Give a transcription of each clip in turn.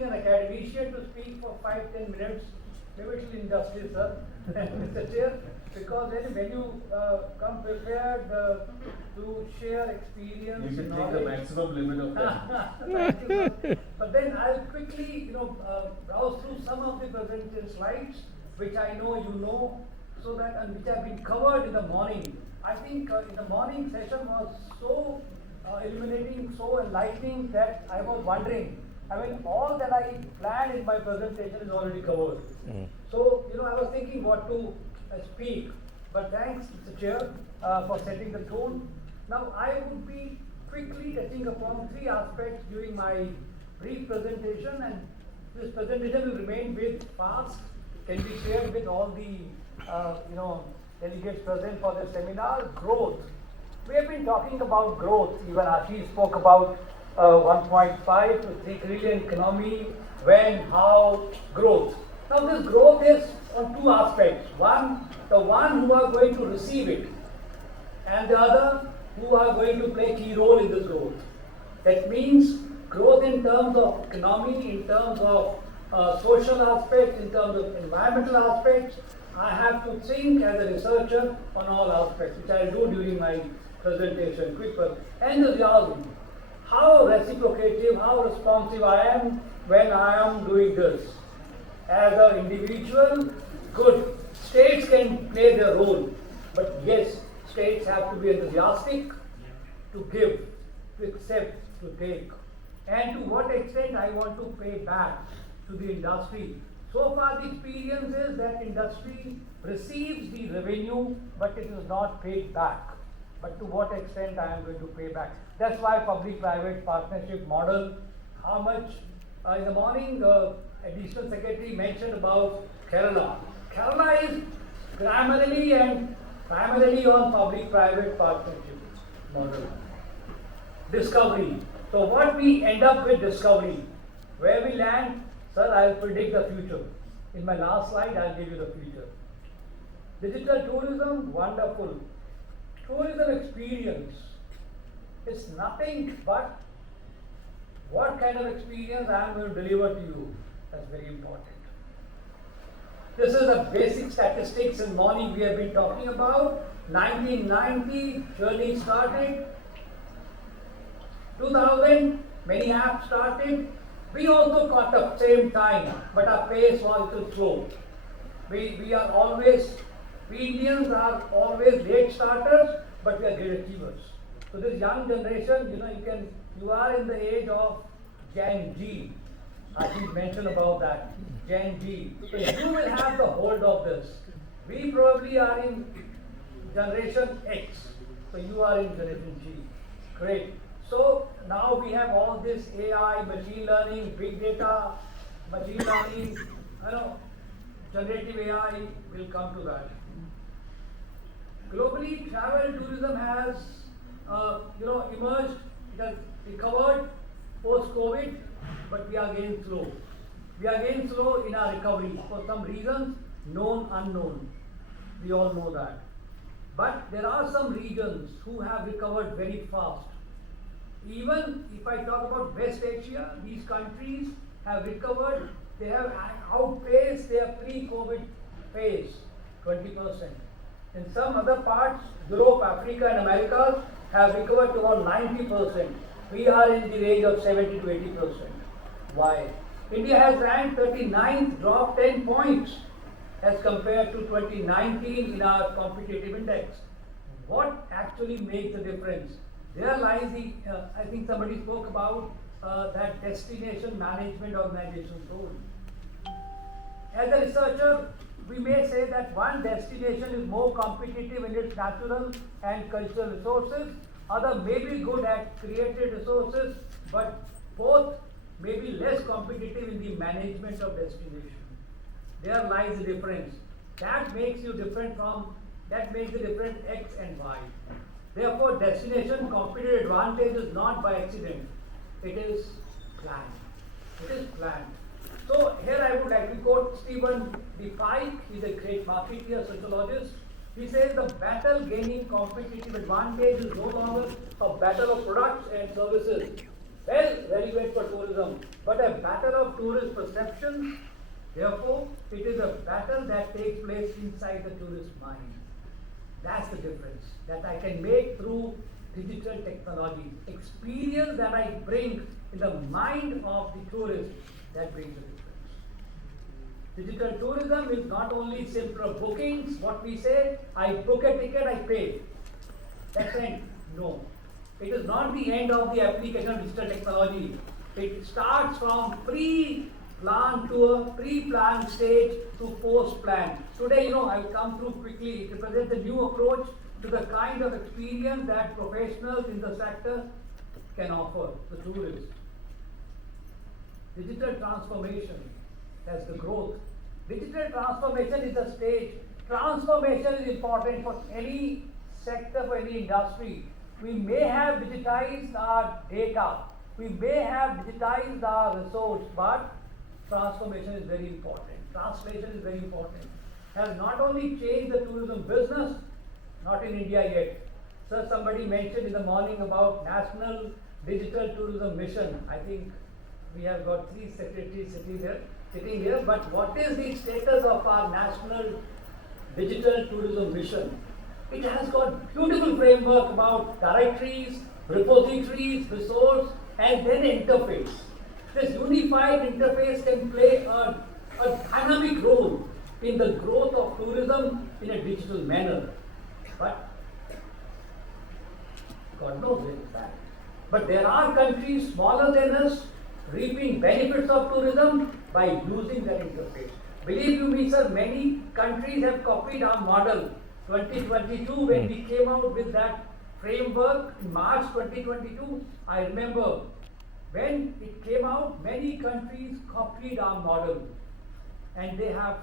asking an academician to speak for 5-10 minutes, maybe it's industry, sir, Mr. Chair, because when you come prepared to share experience, you should take the maximum limit of time. Thank you, sir. But then I'll quickly, browse through some of the presented slides, which I know you know, so that and which have been covered in the morning. I think in the morning session was so illuminating, so enlightening that I was wondering. I mean, all that I planned in my presentation is already covered. So, I was thinking what to speak. But thanks, Mr. Chair, for setting the tone. Now, I would be quickly touching upon 3 aspects during my brief presentation, and this presentation will remain fast, can be shared with all the, delegates present for the seminar. Growth. We have been talking about growth. Even Ashish spoke about 1.5 to 3 trillion economy, when, how, growth. Now this growth is on 2 aspects. One, the one who are going to receive it, and the other who are going to play key role in this growth. That means growth in terms of economy, in terms of social aspects, in terms of environmental aspects. I have to think as a researcher on all aspects, which I will do during my presentation. Quick one. Enthusiasm. How reciprocative, how responsive I am when I am doing this. As an individual, good. States can play their role, but yes, states have to be enthusiastic to give, to accept, to take. And to what extent I want to pay back to the industry. So far the experience is that industry receives the revenue, but it is not paid back. But to what extent I am going to pay back. That's why public-private partnership model. How much, in the morning, Additional Secretary mentioned about Kerala. Kerala is primarily on public-private partnership model. Discovery. So what we end up with discovery. Where we land, sir, I will predict the future. In my last slide, I will give you the future. Digital tourism, wonderful. Tourism experience is nothing but what kind of experience I am going to deliver to you. That's very important. This is the basic statistics in morning we have been talking about. 1990, journey started. 2000, many apps started. We also caught up same time, but our pace was a little slow. We Indians are always late starters, but we are great achievers. So this young generation, you are in the age of Gen G. I think mention about that. Gen G. So you will have the hold of this. We probably are in generation X. So you are in generation G. Great. So now we have all this AI, machine learning, big data, machine learning, generative AI will come to that. Globally, travel tourism has, emerged. It has recovered post-COVID, but we are again slow. We are again slow in our recovery for some reasons, known, unknown. We all know that. But there are some regions who have recovered very fast. Even if I talk about West Asia, these countries have recovered. They have outpaced their pre-COVID phase, 20%. In some other parts, Europe, Africa and America have recovered to about 90%. We are in the range of 70 to 80%. Why? India has ranked 39th, dropped 10 points as compared to 2019 in our competitive index. What actually makes the difference? There lies I think somebody spoke about that destination management organization's role. As a researcher, we may say that one destination is more competitive in its natural and cultural resources, other may be good at created resources, but both may be less competitive in the management of destination. There lies the difference. That makes the difference X and Y. Therefore, destination competitive advantage is not by accident. It is planned. It is planned. So here I would like to quote Stephen D. Pike. He's a great marketeer, sociologist. He says the battle gaining competitive advantage is no longer a battle of products and services, well, relevant for tourism, but a battle of tourist perceptions. Therefore, it is a battle that takes place inside the tourist mind. That's the difference that I can make through digital technology. Experience that I bring in the mind of the tourist, that brings the difference. Digital tourism is not only simpler bookings, what we say, I book a ticket, I pay. That's it. No. It is not the end of the application of digital technology. It starts from pre-planned tour, pre-planned stage to post-planned. Today, I'll come through quickly. It represents a new approach to the kind of experience that professionals in the sector can offer the tourists. Digital transformation as the growth. Digital transformation is a stage. Transformation is important for any sector, for any industry. We may have digitized our data, we may have digitized our resource, but transformation is very important. Translation is very important. Has not only changed the tourism business, not in India yet. Sir, somebody mentioned in the morning about National Digital Tourism Mission. I think we have got 3 secretaries sitting here, but what is the status of our National Digital Tourism Mission? It has got beautiful framework about directories, repositories, resource, and then interface. This unified interface can play a dynamic role in the growth of tourism in a digital manner. But God knows it is that. But there are countries smaller than us reaping benefits of tourism by using that interface. Believe you me, sir, many countries have copied our model. 2022, when we came out with that framework in March 2022, I remember when it came out, many countries copied our model and they have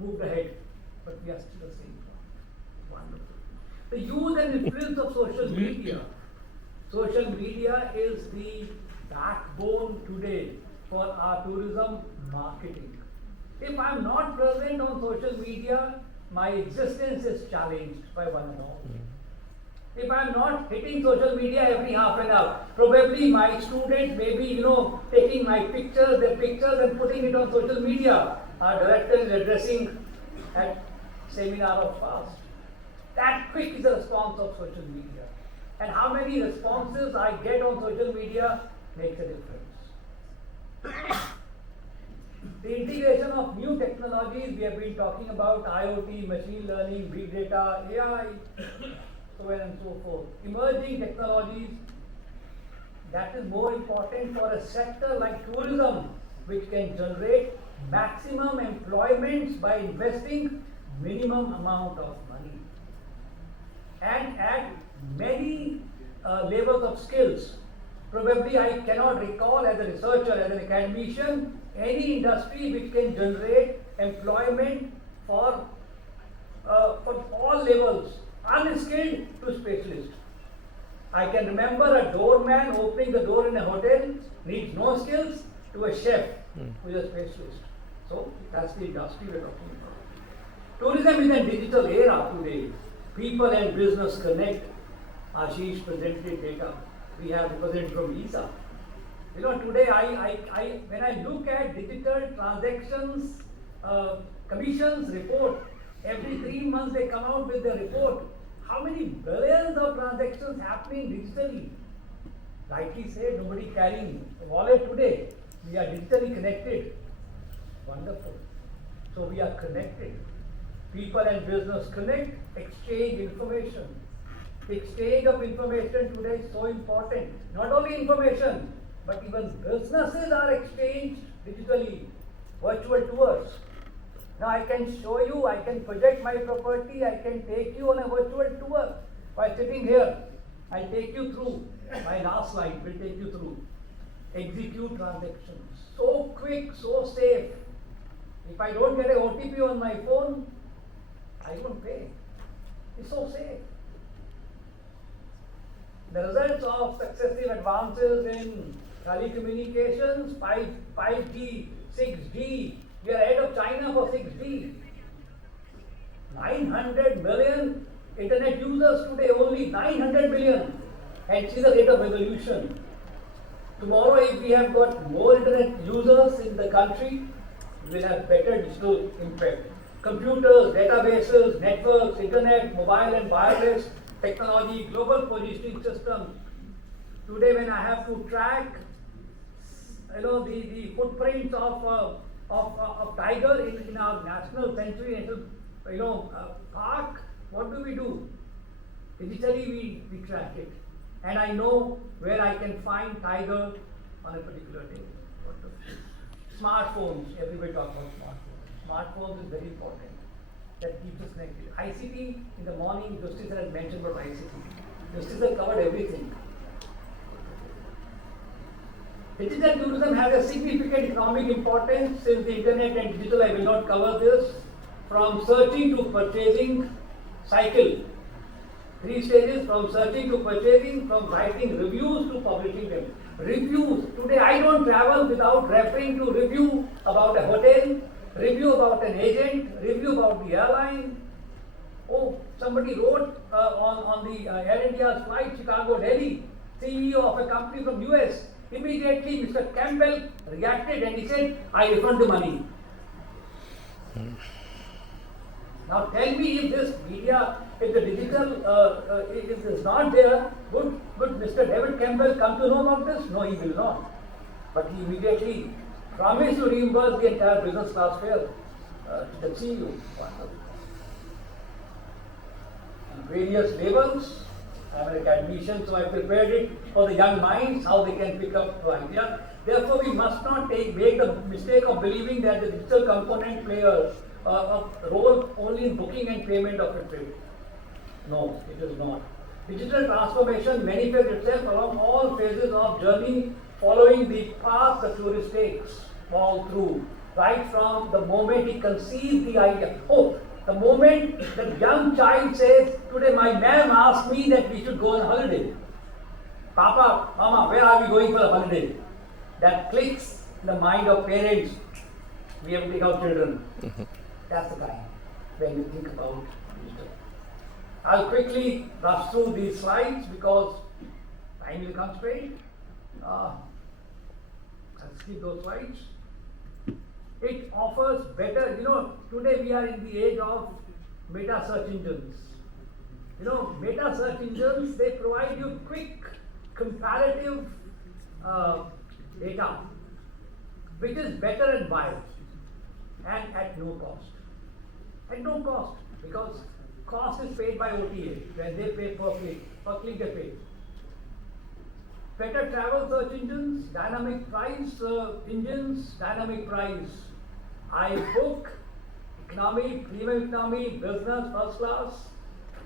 moved ahead, but we are still the same. Wonderful. The use and influence of social media. Social media is the backbone today for our tourism marketing. If I am not present on social media, my existence is challenged by one and all. If I am not hitting social media every half an hour, probably my students may be, taking my pictures, their pictures and putting it on social media. Our director is addressing at seminar of fast. That quick is the response of social media. And how many responses I get on social media makes a difference. The integration of new technologies, we have been talking about IoT, machine learning, big data, AI, so on and so forth. Emerging technologies, that is more important for a sector like tourism, which can generate maximum employments by investing minimum amount of money and add many levels of skills. Probably I cannot recall as a researcher, as an academician, any industry which can generate employment for all levels, unskilled to specialist. I can remember a doorman opening the door in a hotel, needs no skills, to a chef who is a specialist. So that's the industry we're talking about. Tourism is a digital era today. People and business connect. Ashish presented data. We have represented from ESA. Today when I look at digital transactions, commissions report, every 3 months they come out with the report. How many billions of transactions happening digitally? Rightly said, nobody carrying a wallet today. We are digitally connected. Wonderful. So we are connected. People and business connect, exchange information. Exchange of information today is so important. Not only information, but even businesses are exchanged digitally. Virtual tours. Now I can show you, I can project my property, I can take you on a virtual tour. By sitting here, I'll take you through. My last slide will take you through. Execute transactions. So quick, so safe. If I don't get a OTP on my phone, I don't pay. It's so safe. The results of successive advances in telecommunications, 5G, 6G, we are ahead of China for 6G. 900 million internet users today, only 900 million. And see the rate of evolution. Tomorrow, if we have got more internet users in the country, we will have better digital impact. Computers, databases, networks, internet, mobile and wireless technology, global positioning system. Today, when I have to track, the footprints of tiger in our national sanctuary, park, what do? Digitally, we track it. And I know where I can find tiger on a particular day. Smartphones, everybody talks about smartphones. Smartphones is very important. That keeps us connected. ICT, in the morning, Justice had mentioned about ICT. Justice had covered everything. Digital tourism has a significant economic importance since the internet and digital, I will not cover this, from searching to purchasing cycle. 3 stages, from searching to purchasing, from writing reviews to publishing them. Reviews. Today I don't travel without referring to review about a hotel, review about an agent, review about the airline. Oh, somebody wrote on the Air India's flight Chicago-Delhi, CEO of a company from US. Immediately Mr. Campbell reacted and he said, I refund the money. Now tell me if this media, if the digital, if it is not there, would Mr. David Campbell come to know about this? No, he will not. But he immediately promised to reimburse the entire business class fare to the CEO. And various labels, I'm an academician, so I prepared it for the young minds, how they can pick up the idea. Therefore, we must not make the mistake of believing that the digital component play a role only in booking and payment of a trip. No, it is not. Digital transformation manifests itself along all phases of journey, following the path the tourist takes all through, right from the moment he conceives the idea. Oh, the moment the young child says, today my ma'am asked me that we should go on holiday. Papa, Mama, where are we going for a holiday? That clicks in the mind of parents. We have to take our children. That's the time when we think about digital. I'll quickly rush through these slides because time will constraint. I'll skip those slides. It offers better, today we are in the age of meta search engines. Meta search engines, they provide you quick comparative data, which is better and wide and at no cost. At no cost, because cost is paid by OTA, when they pay per click they pay. Better travel search engines, dynamic price engines, dynamic price. I book, economy, premium economy, business, first class,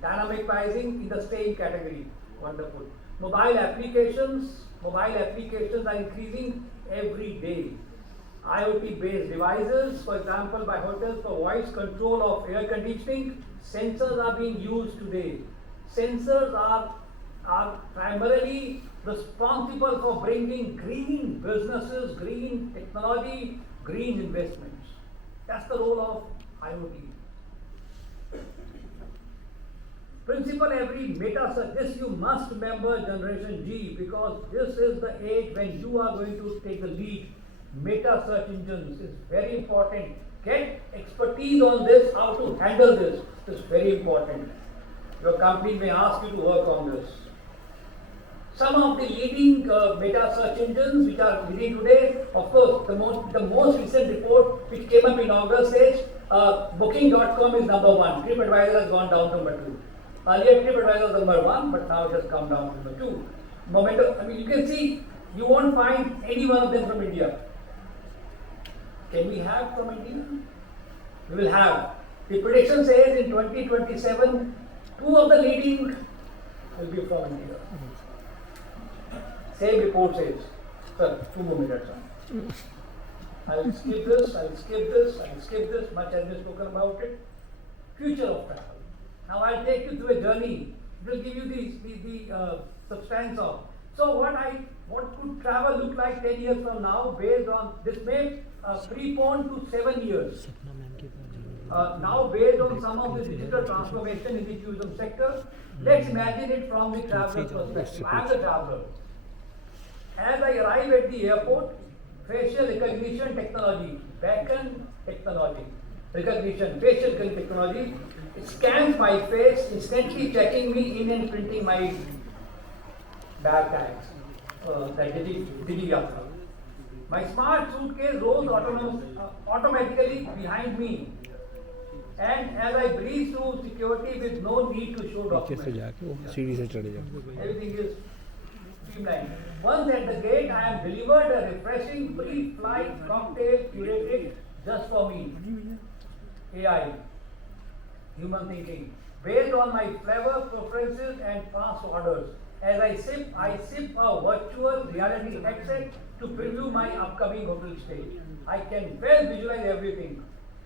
dynamic pricing in the same category. Wonderful. Mobile applications are increasing every day. IoT based devices, for example, by hotels for voice control of air conditioning, sensors are being used today. Sensors are primarily responsible for bringing green businesses, green technology, green investments. That's the role of IoT. Principal every meta search, this you must remember Generation G, because this is the age when you are going to take the lead. Meta search engines is very important. Get expertise on this, how to handle this. This is very important. Your company may ask you to work on this. Some of the leading meta search engines which are leading today, of course, the most recent report which came up in August says Booking.com is number 1. TripAdvisor has gone down to number 2. Earlier TripAdvisor was number 1, but now it has come down to number 2. Momentum, you can see, you won't find any one of them from India. Can we have from India? We will have. The prediction says in 2027, 2 of the leading will be from India. Same report says. Sir, 2 more minutes. I'll skip this, much has been spoken about it. Future of travel. Now I'll take you through a journey. It will give you the substance of. So what could travel look like 10 years from now based on, this may prepone to 7 years. Now based on some of the digital transformation in the tourism sector, let's imagine it from the traveler's perspective. I am the traveler. As I arrive at the airport, facial recognition technology, beacon technology, recognition, facial technology, it scans my face, instantly checking me in and printing my bag tags, that Digi. My smart suitcase rolls automatically behind me, and as I breeze through security with no need to show पीछे से documents. जाके वो सीढ़ी से चढ़े जाओ. Everything is streamlined. Once at the gate, I am delivered a refreshing pre-flight cocktail curated just for me. AI, human thinking, based on my flavor preferences and past orders. As I sip a virtual reality headset to preview my upcoming hotel stay. I can well visualize everything.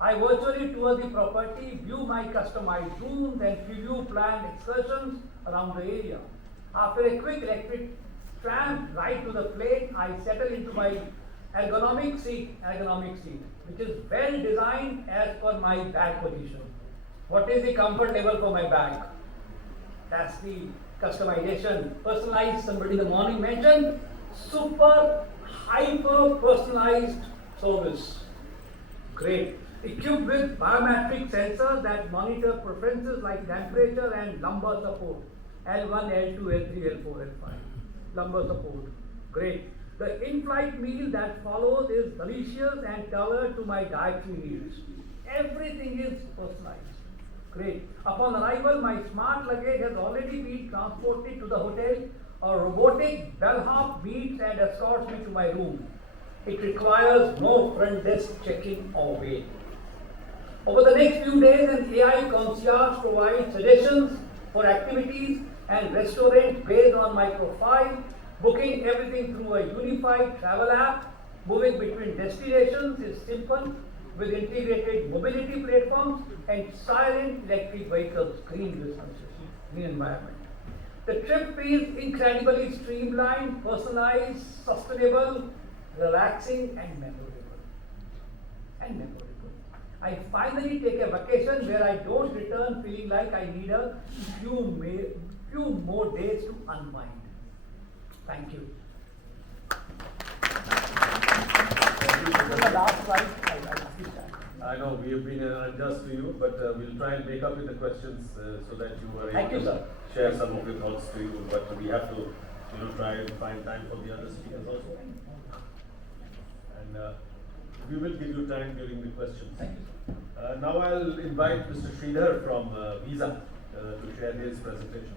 I virtually tour the property, view my customized rooms, and preview planned excursions around the area. After a quick electric tram ride to the plane, I settle into my ergonomic seat, which is well designed as per my bag position. What is the comfort level for my bag? That's the customization, personalized. Somebody in the morning mentioned super hyper personalized service. Great. Equipped with biometric sensors that monitor preferences like temperature and lumbar support. L1, L2, L3, L4, L5. Lumbar support. Great. The in-flight meal that follows is delicious and tailored to my dietary needs. Everything is personalized. Great. Upon arrival, my smart luggage has already been transported to the hotel. A robotic bellhop meets and escorts me to my room. It requires no front desk checking or wait. Over the next few days, an AI concierge provides suggestions for activities and restaurants based on my profile, booking everything through a unified travel app. Moving between destinations is simple with integrated mobility platforms and silent electric vehicles, green businesses, green environment. The trip feels incredibly streamlined, personalized, sustainable, relaxing, and memorable. I finally take a vacation where I don't return feeling like I need a few more days to unwind. Thank you. The last slide, I know we have been unjust to you, but we'll try and make up with the questions so that you are Thank able you, to sir. share some of your thoughts to you. But we have to, try and find time for the other speakers also. And we will give you time during the questions. Thank you. Now I'll invite Mr. Sridhar from Visa to share his presentation.